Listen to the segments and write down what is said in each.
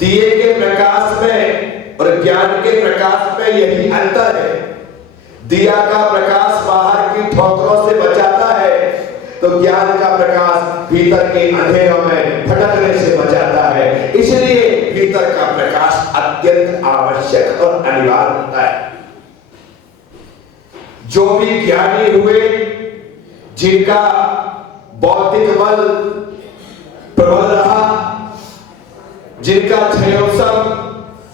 दिए के प्रकाश में और ज्ञान के प्रकाश में यही अंतर है। दिया का प्रकाश बाहर की ठोकरों से बचाता है, तो ज्ञान का प्रकाश भीतर के अंधेरों में भटकने से बचाता है। इसलिए भीतर का प्रकाश अत्यंत आवश्यक और अनिवार्य होता है। जो भी ज्ञानी हुए, जिनका बौद्धिक बल प्रबल रहा, जिनका क्षयोत्सव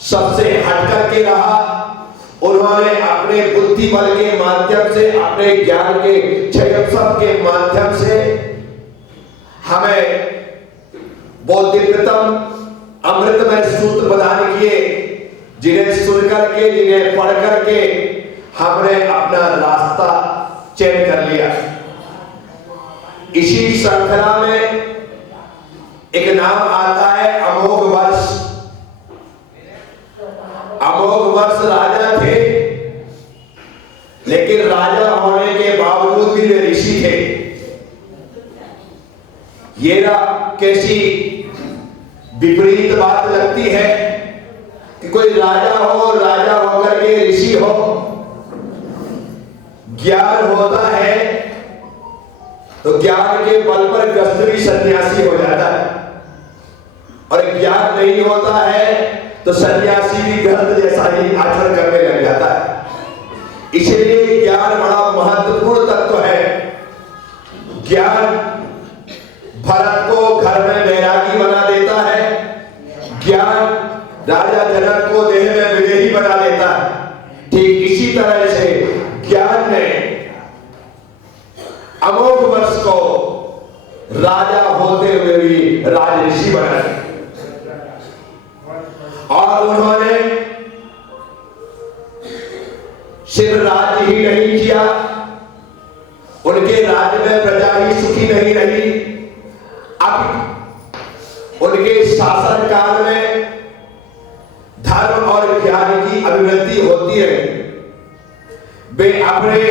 सबसे हटकर के रहा, उन्होंने अपने बुद्धि बल के माध्यम से, अपने ज्ञान के क्षयोत्सव के माध्यम से हमें वो दिव्यतम अमृतमय सूत्र प्रदान किए, जिन्हें सुन करके, जिन्हें पढ़ करके हमने अपना रास्ता चयन कर लिया। इसी श्रृंखला में एक नाम आता है अमोघ वर्ष। अमोघ वर्ष राजा थे, लेकिन राजा होने के बावजूद भी वे ऋषि थे। ये ना कैसी विपरीत बात लगती है कि कोई राजा हो, राजा होकर के ऋषि हो। ज्ञान होता है तो ज्ञान के बल पर ग्रस्त भी सन्यासी हो जाता है, और ज्ञान नहीं होता है तो सन्यासी भी ग्रस्त जैसा ही आचरण करने लग जाता है। इसलिए ज्ञान बड़ा महत्वपूर्ण तत्व है। ज्ञान भरत को घर में बैरागी बना देता है, ज्ञान राजा जनक को देह में विदेही बना देता है। ठीक इसी तरह से ज्ञान ने अमोघ वर्ष को राजा होते हुए भी राजऋषि बना दिया, और उन्होंने सिर्फ राज्य ही नहीं किया, उनके राज्य में प्रजा ही सुखी नहीं रही। अब उनके शासन काल में धर्म और ज्ञान की अभिवृद्धि होती है। वे अपने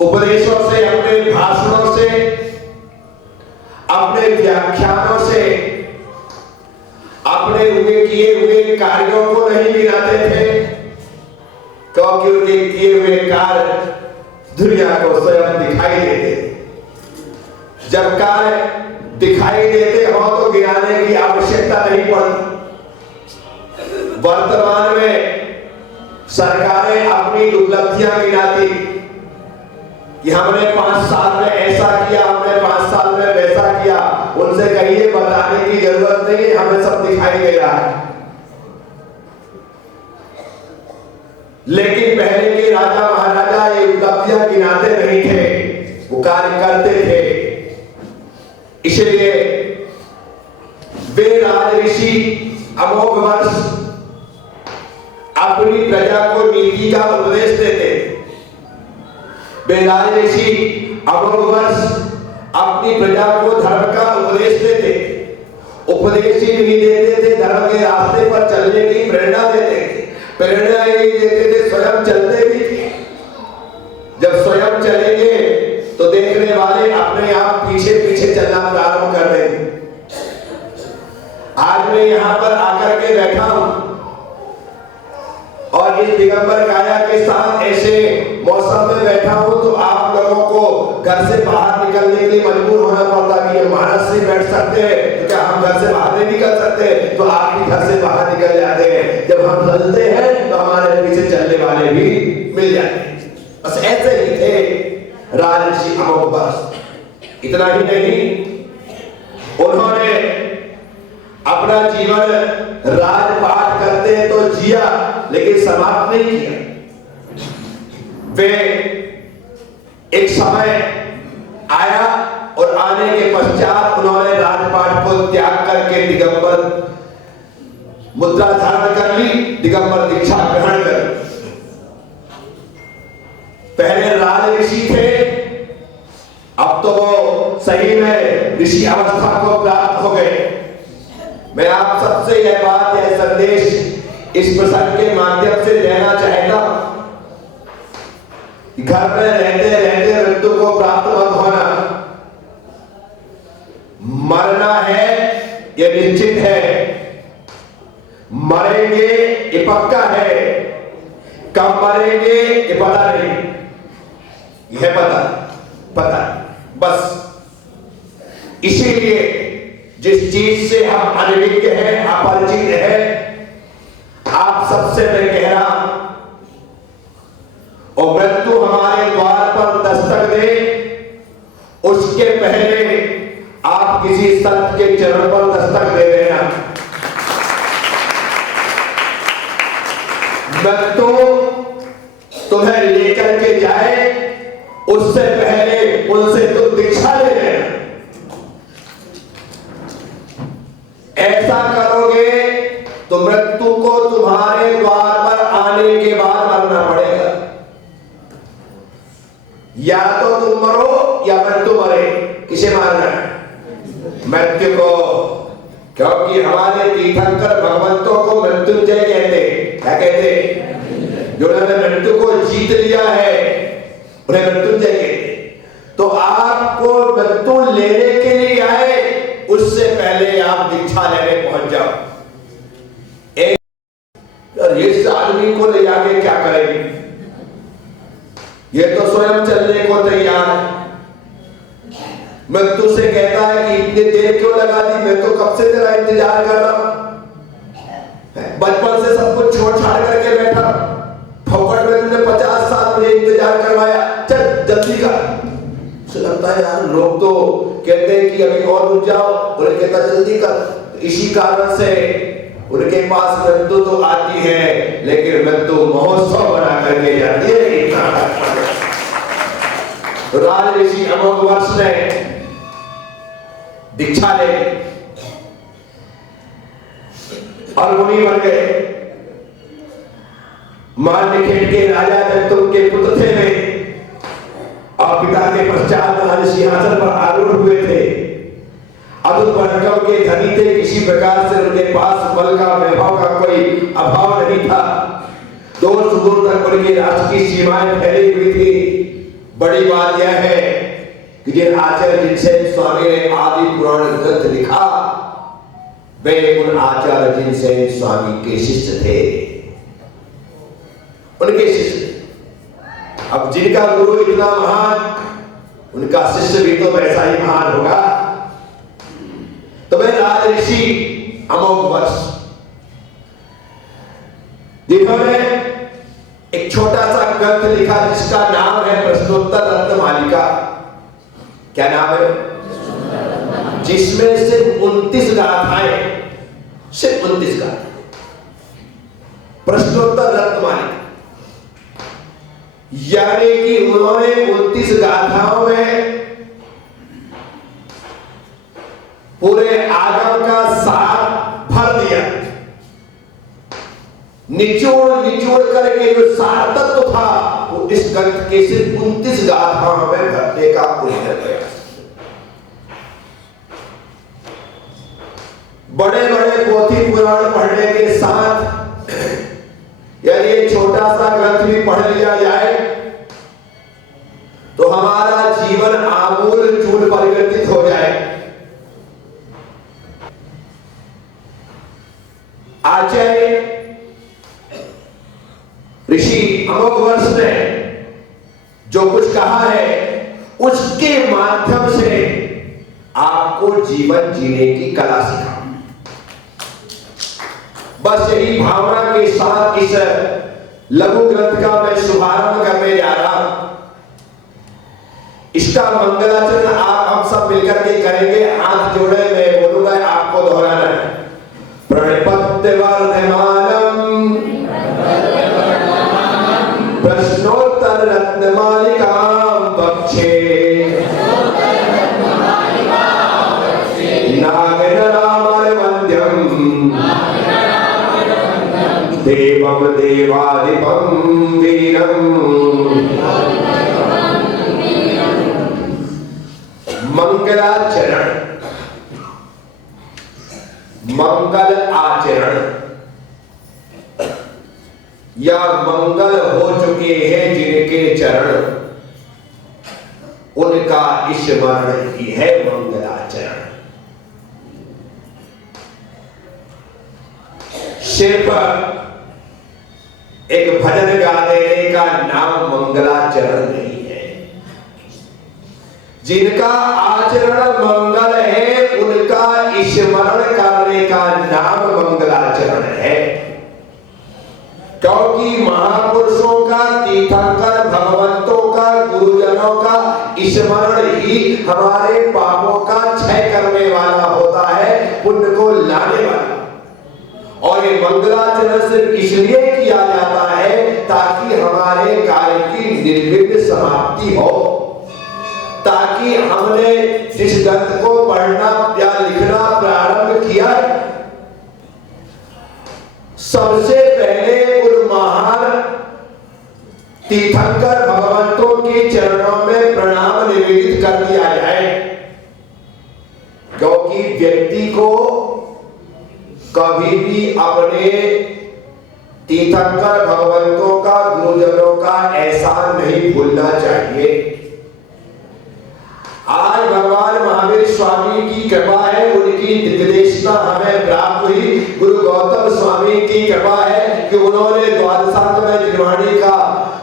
उपदेशों से, अपने भाषणों से, अपने व्याख्यानों से अपने किए हुए कार्यों को नहीं गिनाते थे, क्योंकि उनके किए हुए कार्य दुनिया को स्वयं दिखाई देते। जब कार्य दिखाई देते हो तो गिनाने की आवश्यकता नहीं पड़ती। वर्तमान में सरकारें अपनी उपलब्धियां गिनाती कि हमने 5 साल में ऐसा किया, हमने 5 साल में वैसा किया। उनसे कहिए बताने की जरूरत नहीं है, हमें सब दिखाई दे रहा है। लेकिन पहले के राजा महाराजा ये उपलब्धियां गिनाते नहीं थे, वो कार्य करते थे। इसलिए वे राजऋषि अमोघ वर्ष अपनी प्रजा को नीति का उपदेश देते। वे राजऋषि अमोघ वर्ष अपनी प्रजा को धर्म का उपदेश देते। उपदेश ही नहीं देते थे, धर्म के रास्ते पर चलने की प्रेरणा देते थे। प्रेरणा ही देते थे, स्वयं चलते भी थे। जब स्वयं चलेंगे तो देखने वाले अपने आप पीछे पीछे चलना प्रारंभ कर देंगे। आज मैं यहाँ पर आकर के बैठा हूं और इस दिगंबर काया के साथ ऐसे मौसम में बैठा हूं, तो आप लोगों को घर से बाहर निकलने के लिए मजबूर होना पड़ता कि ये मानस से बैठ सकते हैं, तो क्या हम घर से बाहर नहीं निकल सकते? तो आप भी घर से बाहर निकल जाते हैं। जब हम चलते हैं तो हमारे पीछे चलने वाले भी मिल जाते हैं। बस ऐसे ही थे राजऋषि अमोघ वर्ष। इतना ही नहीं, उन्होंने अपना जीवन राजपाट करते तो जिया, लेकिन समाप्त नहीं किया। वे एक समय आया और आने के पश्चात उन्होंने राजपाट को त्याग करके दिगंबर मुद्रा धारण कर ली, दिगंबर दीक्षा ग्रहण कर। पहले राजऋषि थे, अब तो वो सही में ऋषि अवस्था को प्राप्त हो गए। मैं आप सबसे यह बात, यह संदेश इस प्रसंग के माध्यम से देना चाहता हूं। घर में रहते रहते मृत्यु को प्राप्त मत होना। मरना है निश्चित है, मरेंगे ये पक्का है, कब मरेंगे ये पता नहीं, यह पता बस। इसीलिए जिस चीज से हम अनभिज्ञ हैं, अपरिचित हैं, आप सबसे मैं कह रहा, और मृत्यु हमारे द्वार पर दस्तक दे, उसके पहले आप किसी संत के चरण पर दस्तक दे देना। मृत्यु तुम्हें लेकर के जाए, उससे पहले उनसे तुम दीक्षा ले लेना। ऐसा करोगे तो मृत्यु को तुम्हारे द्वार पर आने के बाद मरना पड़ेगा। या तो तुम मरो या मृत्यु मरे, किसे मारना है? मृत्यु को। क्योंकि हमारे तीर्थंकर भगवंतों को मृत्युंजय कहते। क्या कहते? जिन्होंने मृत्यु को जीत लिया है उन्हें मृत्युंजय कहते। तो आपको मृत्यु लेने के लिए आए, उससे पहले आप दीक्षा लेने पहुंच जाओ। इस आदमी को ले जाके क्या करेंगे? ये तो स्वयं चलने को तैयार है। मृत्यु से कहता है कि इतनी देर क्यों लगा दी, मैं तो कब से तेरा इंतजार कर रहा हूं, बचपन से सब कुछ छोड़ छाड़ करके बैठा, फोकट में तुमने 50 साल मुझे इंतजार करवाया, चल जल्दी कर। उसे लगता है यार लोग तो कहते हैं कि अभी और रुक जाओ, उन्हें कहता जल्दी कर। इसी कारण से उनके पास मृत्यु तो आती है, लेकिन मृत्यु महोत्सव बना करके जाती है। राज ऋषि अमोघ वर्ष ने दीक्षा ले और मुनि बन गए। मान्यखेड़ के राजा जगतुंग के पुत्र थे वे, और पिता के पश्चात राज सिंहासन पर आरूढ़ हुए थे। अद्भुत पराक्रम के धनी थे, किसी प्रकार से उनके पास बल का वैभव का कोई अभाव नहीं था। दूर सुदूर तक उनके राष्ट्र की सीमाएं फैली हुई थी। बड़ी बात यह है कि जिन आचार्य जिनसेन स्वामी ने आदि पुराण ग्रंथ लिखा, वे उन आचार्य जिनसेन स्वामी के शिष्य थे, उनके शिष्य। अब जिनका गुरु इतना महान, उनका शिष्य भी तो वैसा ही महान होगा। तो मैं राज ऋषि अमोघ वर्ष, जिन्होंने एक छोटा सा ग्रंथ लिखा जिसका नाम है प्रश्नोत्तर रत्नमालिका। क्या नाम है? जिसमें सिर्फ 29 गाथाएं, सिर्फ 29 गाथाएं, प्रश्नोत्तर रत्नमालिका। यानी कि उन्होंने 29 गाथाओं में पूरे आगम का सार भर दिया। निचोड़ करके जो सार तत्व था, वो इस ग्रंथ के सिर्फ 29 गाथाओं में भरने का प्रयास। बड़े बड़े पोथी पुराण पढ़ने के साथ यदि ये छोटा सा ग्रंथ भी पढ़ लिया जाए तो हमारा जीवन आमूल चूल परिवर्तित हो जाए। आचार्य ऋषि अमोघ वर्ष ने जो कुछ कहा है, उसके माध्यम से आपको जीवन जीने की कला सिखा। बस यही भावना के साथ इस लघु ग्रंथ का मैं शुभारंभ करने जा रहा हूं। इसका मंगलाचरण आप हम सब मिलकर के करेंगे। हाथ जोड़े, मैं बोलूंगा, आपको दोहराना है। प्रणिपत्य वर्धमानम प्रश्नोत्तर रत्नमालिकां वक्षे नागेन्द्ररामर वन्द्यम देवम देवादिपं वीरम। मंगलाचरण, मंगल आचरण या मंगल हो चुके हैं जिनके चरण, उनका स्मरण ही है मंगलाचरण। सिर्फ एक भजन गा देने का नाम मंगलाचरण नहीं है। जिनका आचरण मंगल है उनका स्मरण करने का नाम मंगलाचरण है। क्योंकि महापुरुषों का, तीर्थंकर भगवंतों का, गुरुजनों का स्मरण ही हमारे पापों का क्षय करने वाला होता है, पुण्य को लाने वाला। और ये मंगलाचरण सिर्फ इसलिए किया जाता है ताकि हमारे कार्य की निर्विघ्न समाप्ति हो, ताकि हमने जिस ग्रंथ को पढ़ना या लिखना प्रारंभ किया सबसे पहले उन महान तीर्थंकर भगवंतों के चरणों में प्रणाम निवेदित कर दिया जाए। क्योंकि व्यक्ति को कभी भी अपने तीर्थंकर भगवंतों का, गुरुजनों का एहसान नहीं भूलना चाहिए। आज भगवान महावीर स्वामी की कृपा है, उनकी दिग्देशना हमें प्राप्त हुई। गुरु गौतम स्वामी की कृपा है कि उन्होंने द्वादशांग निर्वाणी का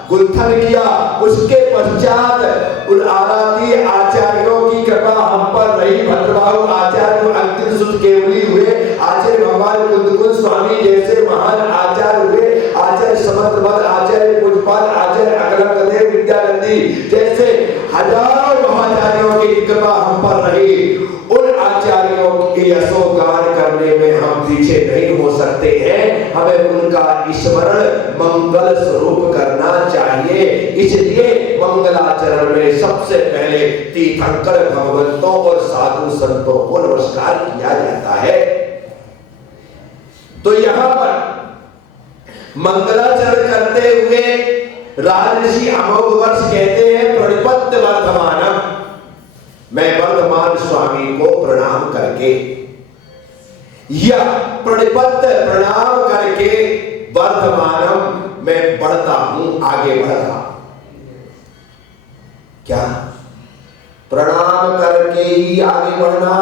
गुंथन किया। उसके पश्चात उन आराधी आचार्यों की कृपा हम पर रही। भद्रबाहु आचार्य अंतिम सुध केवली हुए। आचार्य भगवान कुंदकुंज स्वामी जैसे महान आचार्य हुए। आचार्य समर्थवत, आचार्य पूजपाल, आचार्य अगलकदेव विद्यानंदी जैसे हजारों आचार्यों की कृपा हम पर रही। उन आचार्यों के यशोगान करने में हम पीछे नहीं हो सकते हैं। हमें उनका स्मरण मंगल स्वरूप करना चाहिए। इसलिए मंगलाचरण में सबसे पहले तीर्थंकर भगवंतों और साधु संतों को नमस्कार किया जाता है। तो यहां पर मंगलाचरण करते हुए राजऋषि अमोघ वर्ष कहते हैं प्रणिपत्य वर्धमानम। मैं वर्धमान स्वामी को प्रणाम करके या प्रणिपत्य प्रणाम करके वर्धमानम मैं बढ़ता हूं, आगे बढ़ रहा। क्या प्रणाम करके ही आगे बढ़ना?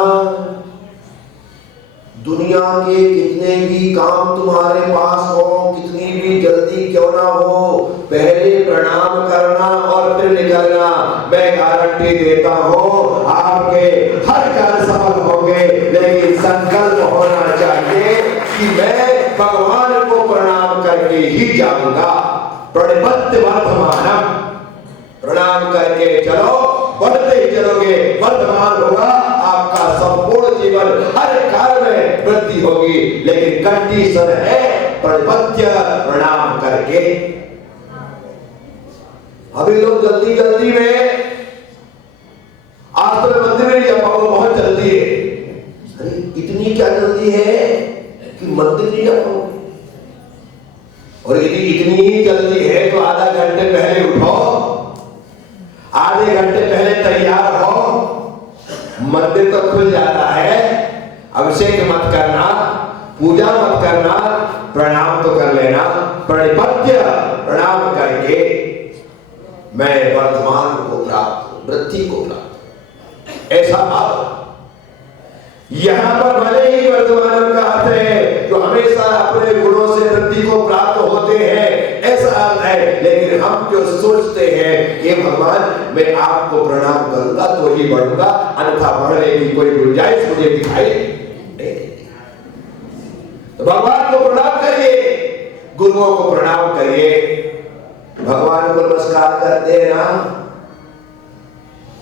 दुनिया के कितने भी काम तुम्हारे पास हो, कितनी भी जल्दी क्यों ना हो, पहले प्रणाम करना और फिर निकलना। मैं गारंटी देता हूं आपके हर कार्य सफल होंगे, लेकिन संकल्प होना चाहिए कि मैं भगवान को प्रणाम करके ही जाऊंगा। प्रणिपत्य वर्धमानम, प्रणाम करके चलो, बढ़ते ही चलोगे, वर्धमान होगा आपका संपूर्ण जीवन, हर कार्य में वृद्धि होगी। लेकिन कंडीशन है प्रणिपत्य प्रणाम करके। अभी लोग जल्दी जल्दी में आज तो मंदिर में जा पाओ, बहुत जल्दी है। अरे इतनी क्या जल्दी है कि मंदिर नहीं जा पाओ? और यदि इतनी ही जल्दी है तो आधा घंटे पहले उठो, आधे घंटे पहले तैयार हो, मंदिर तो खुल जाता है। अभिषेक मत करना, पूजा मत करना, प्रणाम तो कर लेना। प्रणिपत्य प्रणाम करके मैं वर्धमान को प्राप्त, वृद्धि को प्राप्त, ऐसा भाव। यहां पर भले ही वर्धमान का अर्थ है जो हमेशा अपने गुणों से वृद्धि को प्राप्त होते हैं, ऐसा अर्थ है। लेकिन हम जो सोचते हैं कि भगवान मैं आपको प्रणाम करूंगा तो ही बढ़ूंगा, अन्यथा बढ़ने की कोई गुंजाइश मुझे दिखाई नहीं देती। तो भगवान को प्रणाम करिए, गुरुओं को प्रणाम करिए। भगवान को नमस्कार करते हैं ना,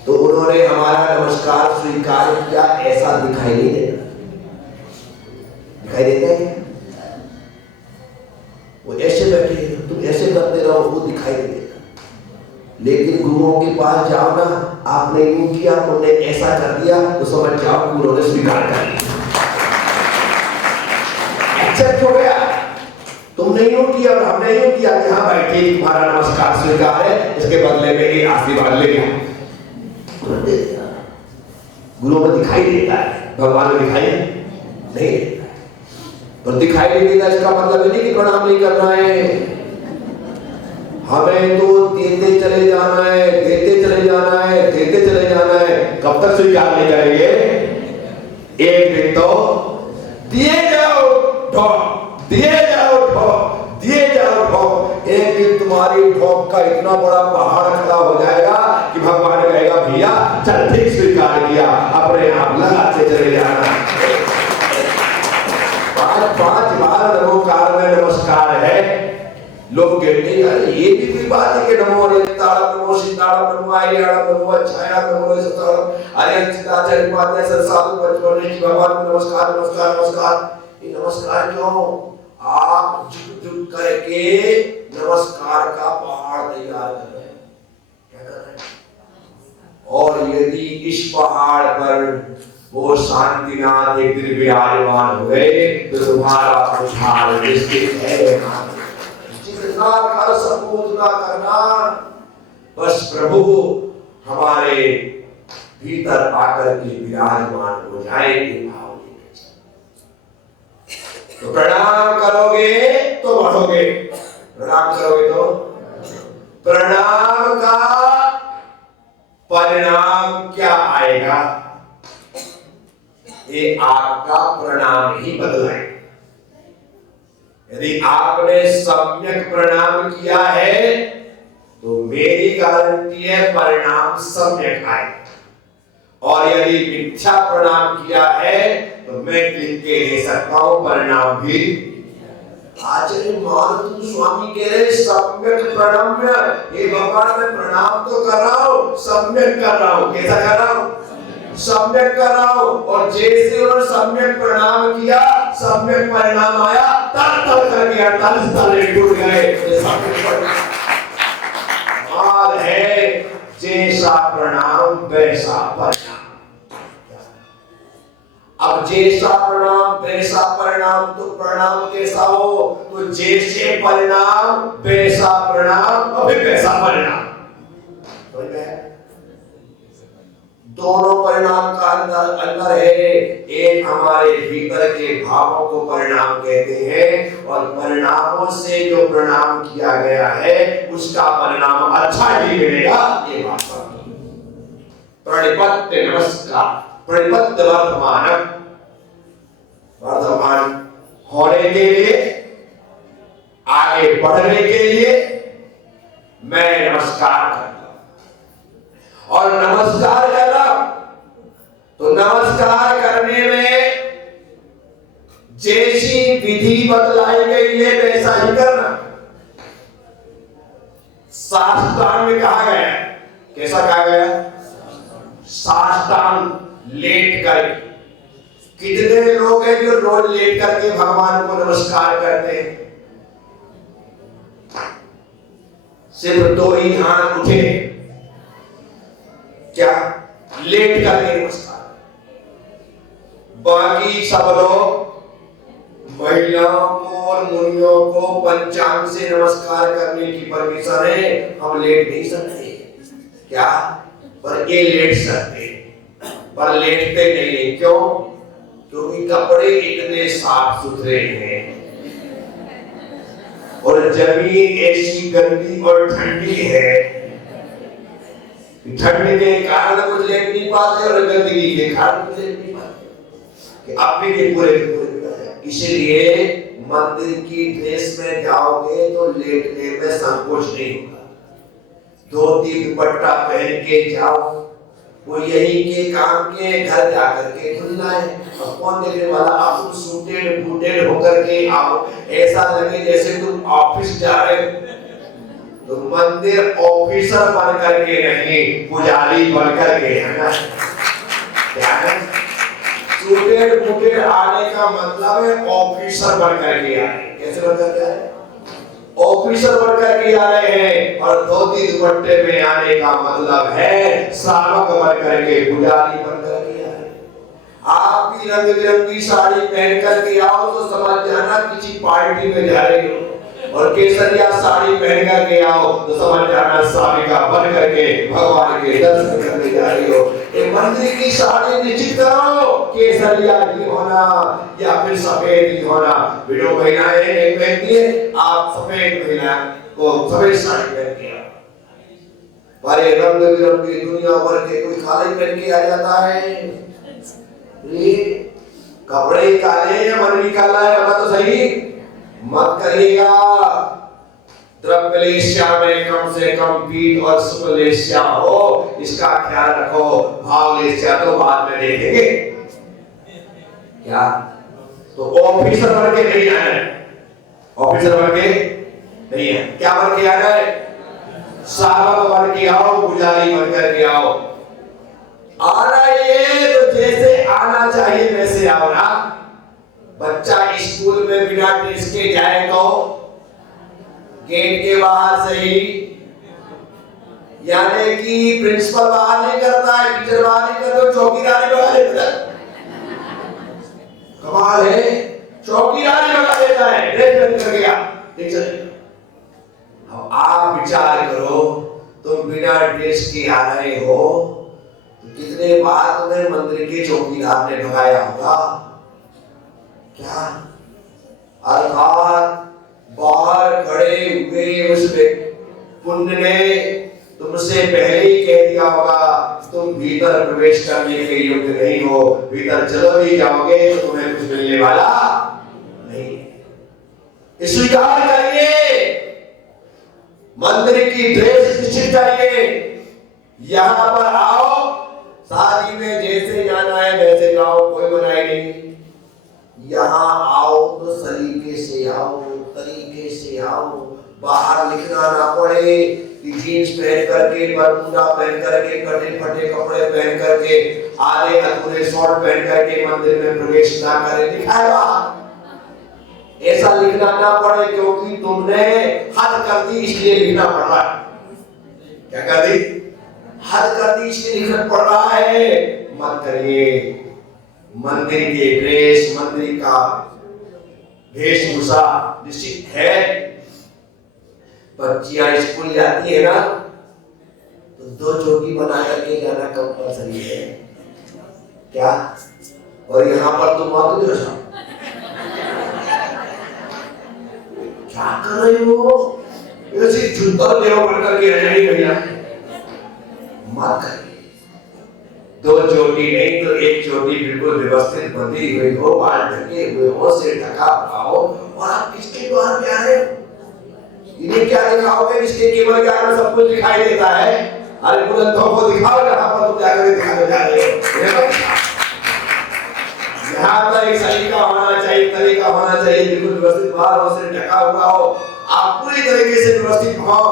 तो उन्होंने हमारा नमस्कार स्वीकार किया, ऐसा दिखाई नहीं देता। दिखाई देता है? वो ऐसे बैठे, तुम ऐसे करते रहो, वो दिखाई नहीं देता। लेकिन गुरुओं के पास जाओ ना, आपने यूं किया, उन्होंने ऐसा कर दिया, तो समझ जाओ कि उन्होंने स्वीकार कर लिया, एक्सेप्ट हो गया। तुमने यूं किया और हमने यूं किया कि हाँ भाई ठीक, तुम्हारा नमस्कार स्वीकार है, इसके बदले में ये आशीर्वाद ले लिया। गुरु में दिखाई देता है, भगवान में दिखाई नहीं देता है। पर दिखाई नहीं देता इसका मतलब नहीं कि प्रणाम नहीं करना है। हमें तो देते चले जाना है, देते चले जाना है, देते चले जाना है। कब तक स्वीकार नहीं करेंगे? एक दिन तो दिए जाओ, दिए दिया, अपने आप लगाते चले जाना। 5 बार नमोकार में नमस्कार है। लोग कहते हैं यार ये भी कोई बात है कि नमो ताड़म नमो सीताड़म नमो आर्याड़म नमो अच्छाया नमो सताड़म अरे चिताचर पाते संसाधु बचपने की भगवान को नमस्कार नमस्कार नमस्कार। ये नमस्कार क्यों? आप झुक झुक करके नमस्कार का पहाड़ तैयार कर रहे हैं। क्या कर रहे हैं? और यदि इस पहाड़ पर वो शांतिनाथ एक दिन विराजमान हुए तो तुम्हारा उछाल निश्चित है। जितना कर सको उतना करना। बस प्रभु हमारे भीतर आकर के विराजमान हो जाएंगे भाव लेकर। तो प्रणाम करोगे तो बढ़ोगे, प्रणाम करोगे तो प्रणाम का परिणाम क्या आएगा? ये आपका प्रणाम ही बदलाए। यदि आपने सम्यक प्रणाम किया है तो मेरी गारंटी है परिणाम सम्यक आए। और यदि मिथ्या प्रणाम किया है तो मैं लिख के दे सकता हूं परिणाम भी। आचार्य महाराज स्वामी कह रहे सम्यक प्रणाम। ये भगवान मैं प्रणाम तो कर रहा हूं, सम्यक कर रहा हूं। कैसा कर रहा हूं? सम्यक कर रहा हूं। और जैसे उन्होंने सम्यक प्रणाम किया सम्यक परिणाम आया, तल करके 48 तले टूट गए। और है जैसा प्रणाम वैसा परिणाम। अब जैसा प्रणाम वैसा परिणाम, तो परिणाम कैसा हो? तो जैसे परिणाम वैसा प्रणाम, अभी वैसा परिणाम। दोनों परिणाम का अंतर है। एक हमारे भीतर के भावों को परिणाम कहते हैं और परिणामों से जो प्रणाम किया गया है उसका परिणाम अच्छा ही मिलेगा। ये बात प्रणिपत्य नमस्कार। प्रणिपत्य वर्तमान होने के लिए, आगे बढ़ने के लिए मैं नमस्कार करता हूं। और नमस्कार करना तो नमस्कार करने में जैसी विधि बतलाई गई है वैसा ही करना। साष्टांग में कहा गया, कैसा कहा गया? साष्टांग लेट कर। कितने लोग हैं जो रोज लेट करके भगवान को नमस्कार करते हैं? सिर्फ 2 ही हाथ उठे, क्या लेट करके नमस्कार। बाकी सब लोग महिलाओं को और मुनियों को पंचांग से नमस्कार करने की परमिशन है। हम लेट नहीं सकते क्या? पर ये लेट सकते, पर लेटते नहीं। क्यों? क्योंकि कपड़े इतने साफ सुथरे हैं और जमीन ऐसी गंदी और ठंडी है। ठंड के कारण कुछ लेट नहीं पाते और गंदगी के कारण कुछ लेट नहीं पाते। आप भी पूरे इसलिए मंदिर की ड्रेस में जाओगे तो लेटने में संकोच नहीं होगा। धोती दुपट्टा पहन के जाओ, वो यही के काम के घर जाकर के धुलना है। कौन देखने वाला? आप सूटेड बूटेड होकर के आओ, ऐसा लगे जैसे तुम ऑफिस जा रहे हो। तो मंदिर ऑफिसर बन करके नहीं, पुजारी बन करके है ना। क्या है? सूटेड बूटेड आने का मतलब है ऑफिसर बन करके आए। कैसे बन करके आए? ऑफिसर बन करके आ रहे हैं। और धोती दुपट्टे में आने का मतलब है श्रावक बन करके, पुजारी बन करके आए। आप भी रंग बिरंगी साड़ी पहन करके आओ तो समझ जाना किसी पार्टी में जा रहे हो। और केसरिया साड़ी पहन करके आओ तो समझ जाना साविका बन करके भगवान के दर्शन करने जा रही हो। एक मंदिर की साड़ी निश्चित करो, केसरिया ही होना या फिर सफेद ही होना। वीडियो महिलाएं नहीं पहनती है, आप सफेद महिला को सफेद साड़ी पहन के आओ। पर रंग बिरंगी दुनिया भर के कोई खाली पहन के आ जाता है। ये कपड़े काले या मन भी काला है, बता तो सही। मत करिएगा। द्रव्यलेस्या में कम से कम पीठ और सुपलेस्या हो, इसका ख्याल रखो। भावलेस्या तो बाद में देखेंगे। क्या तो ऑफिसर बन के नहीं आना है, ऑफिसर बन के नहीं है, क्या बन के आना है? साहब बन के आओ, पुजारी बनकर के आओ। आना ये तो जैसे आना चाहिए वैसे आओ ना। बच्चा स्कूल में बिना ड्रेस के जाए तो गेट के बाहर से ही, यानी कि प्रिंसिपल बाहर नहीं करता है, टीचर बाहर नहीं करता, चौकीदार बना लेता है। कमाल है, चौकीदार बना लेता है, ड्रेस पहन कर गया टीचर। अब आप विचार करो, तुम बिना ड्रेस के आ रहे हो, कितने बार तुम्हें मंदिर के चौकीदार ने भगाया होगा? क्या अर्थात बाहर खड़े हुए उस पुण्य ने तुमसे पहले ही कह दिया होगा तुम भीतर प्रवेश करने के योग्य नहीं हो, भीतर चलो भी जाओगे तो तुम्हें कुछ मिलने वाला नहीं। स्वीकार करिए, मंदिर की ड्रेस निश्चित करिए, यहां पर आओ, शादी में जैसे जाना है वैसे जाओ, कोई मनाही नहीं। यहाँ आओ तो सलीके से आओ, तरीके से आओ, बाहर लिखना ना पड़े कि जीन्स पहन करके, बरमूडा पहन करके, कटे फटे कपड़े पहन करके, आधे अधूरे शॉर्ट पहन करके मंदिर में प्रवेश ना करें, लिखा है। ऐसा लिखना ना पड़े क्योंकि तुमने हद कर दी इसलिए लिखना पड़ रहा है। क्या कर दी? हद कर दी इसलिए लिखना पड़ रहा है। मत करिए। मंदिर के ड्रेस, मंदिर का वेशभूषा निश्चित है। बच्चियां स्कूल जाती है ना तो 2 चोटी बना करके जाना कंपल्सरी है। क्या? और यहाँ पर तुम मत जो क्या कर रहे हो? ऐसे जूता ले बन करके रह जाएगी भैया, मत करिए। 2 चोटी नहीं तो 1 चोटी बिल्कुल व्यवस्थित बंधी हुई हो, बाल ढके हुए हो, सिर ढका हुआ हो, और आप किसके द्वार पे आ रहे हो? इन्हें क्या दिखाओगे? इसके केवल ज्ञान में सब कुछ दिखाई देता है। अरे बुलंदों को दिखाओ, जहां पर तुम जाकर दिखाने जा रहे हो। यहाँ पर एक सलीका होना चाहिए, तरीका होना चाहिए, बिल्कुल व्यवस्थित बाल हो, सिर ढका हुआ हो, आप पूरी तरीके से व्यवस्थित हो।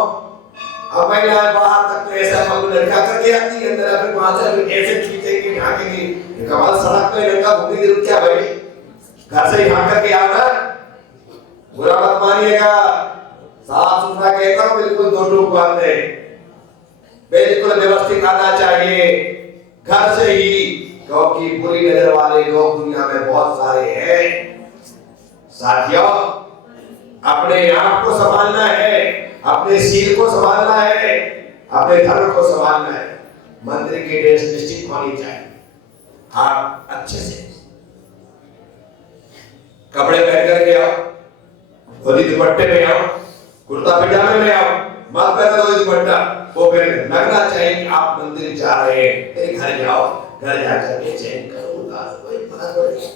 अब महिलाएं बाहर तक तो ऐसा पग लटका करके आती है, अंदर फिर वहां से ऐसे खींचेंगे, ढाकेंगे। कमाल सड़क पे लड़का घूमने की जरूरत क्या भाई? घर से ही ढाक करके आओ ना, बुरा मत मानिएगा। साफ सुथरा कहता हूँ, बिल्कुल 2 टूक बांध है, बिल्कुल व्यवस्थित आना चाहिए घर से ही, क्योंकि बुरी नजर वाले लोग दुनिया में बहुत सारे हैं। साथियों, अपने आप को संभालना है, अपने सिर को संभालना है, अपने धर्म को संभालना है। मंदिर की ड्रेस निश्चित होनी चाहिए। आप अच्छे से कपड़े पहन करके आओ, धोती दुपट्टे में आओ, कुर्ता पजामे में आओ, मत पहनो धोती दुपट्टा, वो पहन लगना चाहिए कि आप मंदिर जा रहे हैं। घर जाओ, घर जाकर के चेंज करो, उतारो, कोई फर्क नहीं।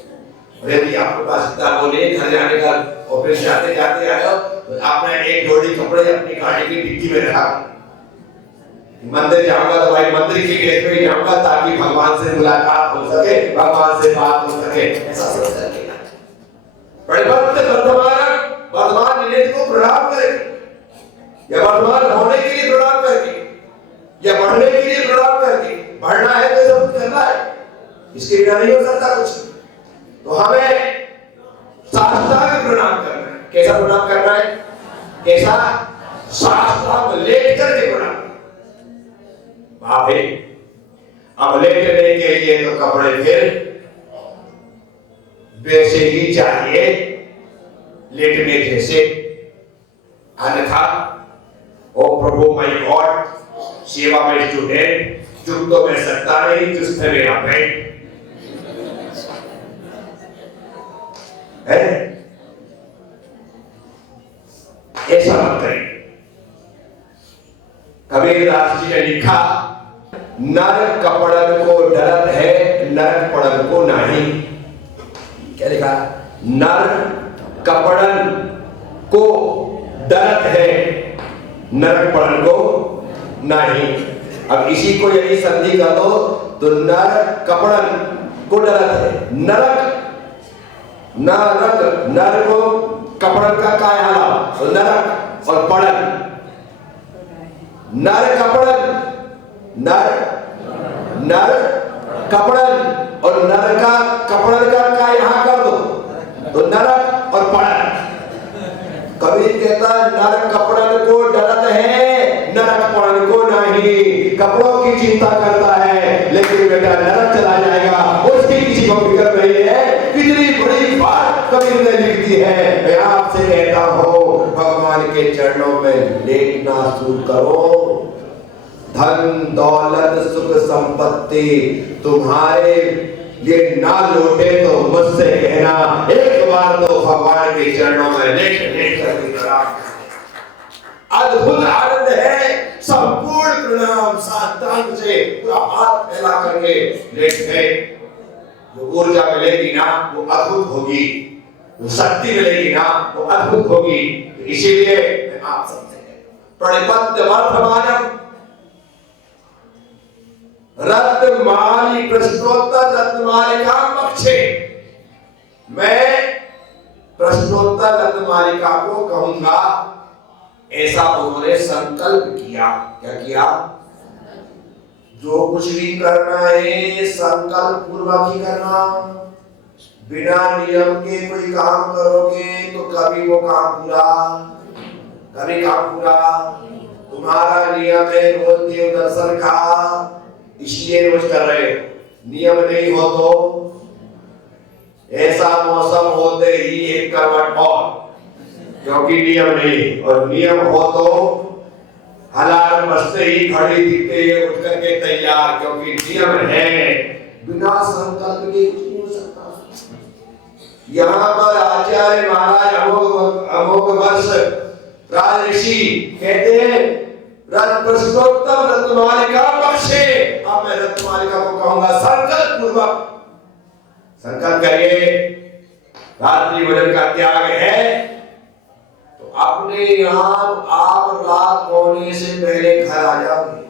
और यदि आपके पास इतना बोले घर जाने का, ऑफिस जाते जाते आ जाओ, तो आपने 1 जोड़ी कपड़े अपनी गाड़ी की डिक्की में रखा। मंदिर जाऊंगा तो भाई मंदिर की गेट पे जाऊंगा ताकि भगवान से मुलाकात हो सके, भगवान से बात हो सके, ऐसा सोच सके। बड़े भक्त वर्तमान मिनट को प्रणाम करें, या वर्तमान होने के लिए प्रणाम करके, या बढ़ने के लिए प्रणाम करके। बढ़ना है तो सब कुछ करना है, इसके बिना नहीं हो सकता कुछ। तो हमें साष्टांग प्रणाम करना है। कैसा प्रणाम करना है? कैसा? साष्टांग लेट करके प्रणाम। भाभी, अब लेटने के लिए तो कपड़े फिर वैसे ही चाहिए, लेटने जैसे, अन्यथा ओ प्रभु माय गॉड, सेवा में स्टूडेंट, चुप तो मैं सकता नहीं, चुस्त है मेरा पेट है। ऐसा मत करें। कबीरदास जी ने लिखा, नर कपड़न को डरत है, नरक पड़न को नहीं। क्या लिखा? नर कपड़न को डरत है, नरकपणन को नहीं। अब इसी को यदि संधि कर दो तो नर कपड़न को डरत है। नरक नरक नर को कपड़न का काय हाला तो नरक और पड़न नर कपड़न नर नर कपड़न और नर का कपड़न का काय यहां कर दो तो नरक और पड़न। कबीर कहता है नर कपड़न को डरत है नरक पड़न को नहीं। कपड़ों की चिंता करता है लेकिन बेटा नरक चला जाएगा उसकी किसी को फिक्र नहीं है। कितनी बड़ी बात कबीर ने लिख दी है। मैं आपसे कहता हूं भगवान के चरणों में लेटना शुरू करो। धन दौलत सुख संपत्ति तुम्हारे लिए ना लौटे तो मुझसे कहना एक बार तो भगवान के चरणों में लेट लेट कर अद्भुत आनंद है। संपूर्ण प्रणाम साष्टांग से पूरा हाथ फैला करके लेट गए। जो ऊर्जा मिलेगी ना वो अद्भुत होगी, वो शक्ति मिलेगी ना वो अद्भुत होगी। इसीलिए मैं आप सबसे प्रणिपत्य वर्तमानम रत्नमाली प्रश्नोत्तर रत्नमालिका पक्षे। मैं प्रश्नोत्तर रत्नमालिका को कहूंगा ऐसा उन्होंने संकल्प किया। क्या किया? जो कुछ भी करना है संकल्प पूर्वक ही करना। बिना नियम के कोई काम करोगे तो कभी वो काम पूरा कभी काम पूरा। तुम्हारा नियम है रोज देव दर्शन का इसलिए रोज कर रहे। नियम नहीं हो तो ऐसा मौसम होते ही एक करवट और क्योंकि नियम नहीं और नियम हो तो अलार्म बजते ही खड़े दिखते उठ करके तैयार क्योंकि नियम है। बिना संकल्प के कुछ नहीं हो सकता। यहाँ पर आचार्य महाराज अमोघ वर्ष राजऋषि कहते हैं प्रश्नोत्तम रत्नमालिका पक्षे। अब मैं रत्नमालिका को कहूंगा संकल्प पूर्वक संकल्प करिए। रात्रि भोजन का त्याग है तो अपने यहाँ आप रात होने से पहले घर आ जाओगे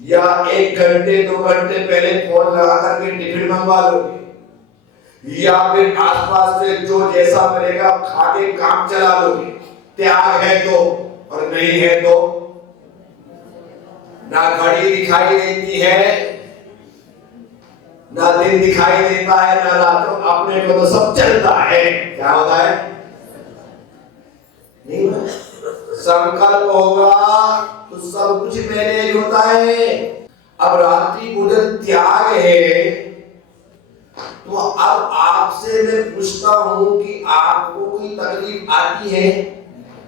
या 1 घंटे 2 घंटे पहले फोन लगा करके टिफिन मंगवा लोगे या फिर आसपास से जो जैसा मिलेगा खा के काम चला लोगे। त्याग है तो और नहीं है तो ना घड़ी दिखाई देती है ना दिन दिखाई देता है ना रात को। अपने को तो सब चलता है। क्या होता है? नहीं संकल्प होगा तो सब कुछ मैनेज होता है। अब रात्रि भोजन त्याग है तो अब आपसे मैं पूछता हूं कि आपको कोई तकलीफ आती है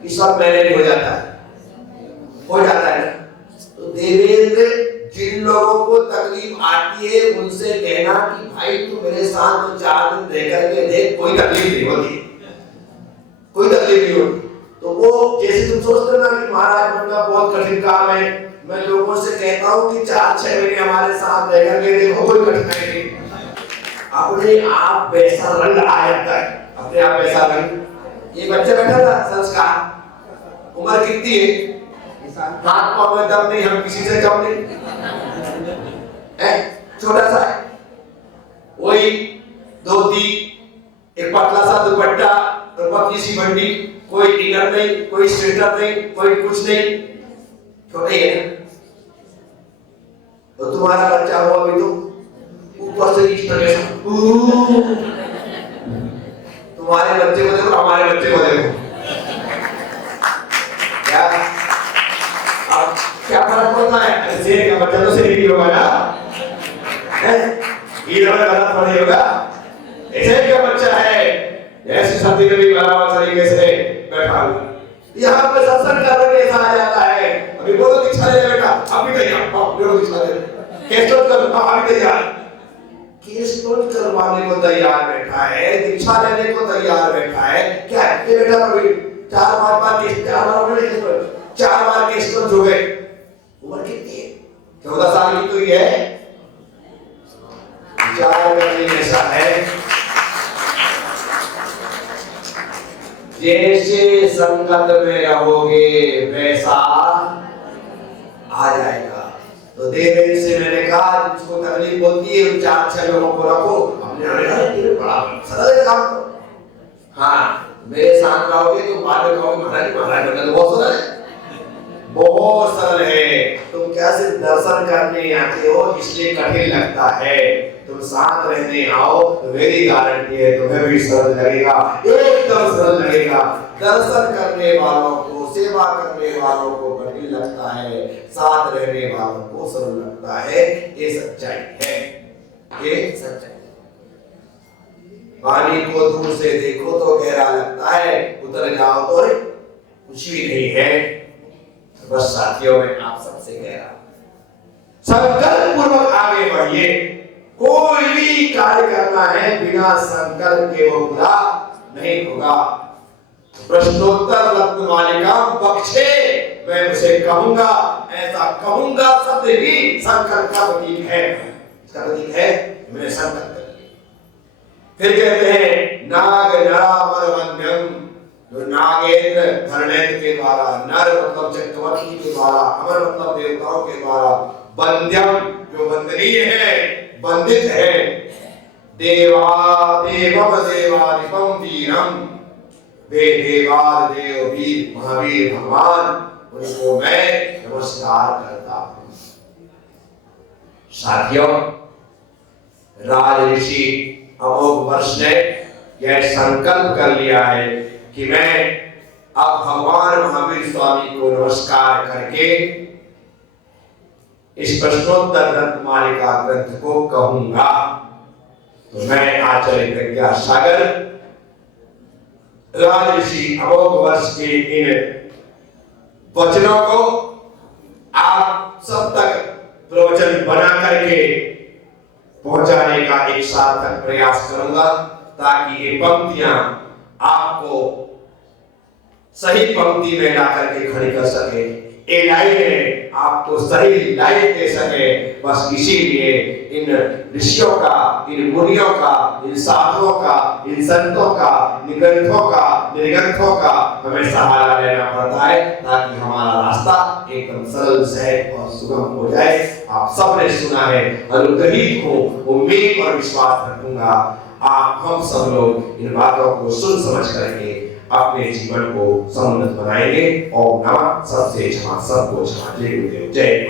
कि सब मैनेज हो जाता है ना? तो देवेंद्र जिन लोगों को तकलीफ आती है उनसे कहना कि भाई तू मेरे साथ तो 4 दिन रह करके देख कोई तकलीफ नहीं होती, कोई तकलीफ नहीं होती। तो वो जैसे तुम सोचते ना कि महाराज बनना बहुत कठिन काम है, मैं लोगों से कहता हूँ कि 4-6 महीने हमारे साथ रह करके देखो कोई कठिनाई नहीं। अपने आप वैसा रंग आ जाता है, अपने आप वैसा रंग। ये बच्चा बैठा था संस्कार, उम्र कितनी है? हाथ पांव में दम नहीं, हम किसी से कम नहीं है, छोटा सा है। वही धोती, एक पतला सा दुपट्टा और पतली सी बंडी, कोई इनर नहीं, कोई स्वेटर नहीं, कोई कुछ नहीं, छोटे ही है। तो तुम्हारा बच्चा हो अभी तो ऊपर से इस तरह से, तुम्हारे बच्चे को देखो हमारे बच्चे को देखो, क्या फर्क पड़ता है? शेर का बच्चा तो शेर ही होगा ना, इधर गलत थोड़ी होगा। ऐसे क्या बच्चा है ऐसी शादी में भी बराबर तरीके से बैठा हुआ। यहाँ पे सत्संग करने ऐसा आ जाता है, अभी बोलो दीक्षा ले बेटा, अभी तैयार, बोलो दीक्षा ले, केस नोट कर, अभी तैयार, केस नोट करवाने को तैयार बैठा है, दीक्षा लेने को तैयार बैठा है। क्या है बेटा? अभी 4 बार केस, 4 बार केस नोट हो गए। उम्र कितनी है? 14 साल की तो ये है। विचार करने ऐसा है जैसे संगत में रहोगे वैसा आ जाएगा। तो देर से मैंने कहा जिसको तकलीफ होती है उन 4-6 लोगों को रखो अपने बड़ा सरल काम करो। हाँ मेरे साथ रहोगे तो बाद में कहोगे महाराज तो बहुत सरल है, बहुत सरल है। तुम क्या सिर्फ दर्शन करने आते हो इसलिए कठिन लगता है, तुम साथ रहने आओ तो मेरी गारंटी है तुम्हें भी सरल लगेगा, एकदम सरल लगेगा। दर्शन करने वालों को, सेवा करने वालों को कठिन लगता है, साथ रहने वालों को सरल लगता है। ये सच्चाई है, ये सच्चाई। पानी को दूर से देखो तो गहरा लगता है, उतर जाओ तो कुछ भी नहीं है। बस साथियों में आप सबसे कह रहा हूं संकल्प पूर्वक आगे बढ़िए। कोई भी कार्य करना है बिना संकल्प के वो पूरा नहीं होगा। प्रश्नोत्तर रत्नमालिका बख्शे मैं उसे कहूंगा, ऐसा कहूंगा शब्द ही संकल्प का प्रतीक है। इसका प्रतीक है मैंने संकल्प कर लिया। फिर कहते हैं नाग नरामर वंद्यम, जो नागेंद्र धरणेंद्र के द्वारा, नर मतलब चक्रवर्ती के द्वारा, अमर मतलब देवताओं के द्वारा, वंद्यम जो वंदनीय है, वंदित है, देवा देवम देवादिपम वीरम, वे देवाद देव वीर महावीर भगवान, उनको मैं नमस्कार करता हूं। साथियों राज ऋषि अमोघ वर्ष ने यह संकल्प कर लिया है कि मैं अब भगवान महावीर स्वामी को नमस्कार करके इस प्रश्नोत्तर रत्नमालिका ग्रंथ को कहूंगा। तो मैं आचार्य प्रज्ञा सागर राजऋषि अमोघ वर्ष के इन वचनों को आप सब तक प्रवचन बना करके पहुंचाने का एक सार्थक प्रयास करूंगा, ताकि ये पंक्तियां आपको सही पंक्ति में ला करके खड़ी कर सके, ये लाइनें आपको सही लाइन दे सके। बस इसीलिए इन ऋषियों का, इन मुनियों का, इन साधुओं का, इन संतों का, निग्रंथों का, निर्ग्रंथों का हमें सहारा लेना पड़ता है, ताकि हमारा रास्ता एकदम सरल सहज और सुगम हो जाए। आप सबने सुना है, अनुग्रहित हूं, उम्मीद और विश्वास रखूंगा आप हम सब लोग इन बातों को सुन समझ करके अपने जीवन को समुन्नत बनाएंगे। और नमः सबसे क्षमा, सबको क्षमा। जय गुरुदेव, जय।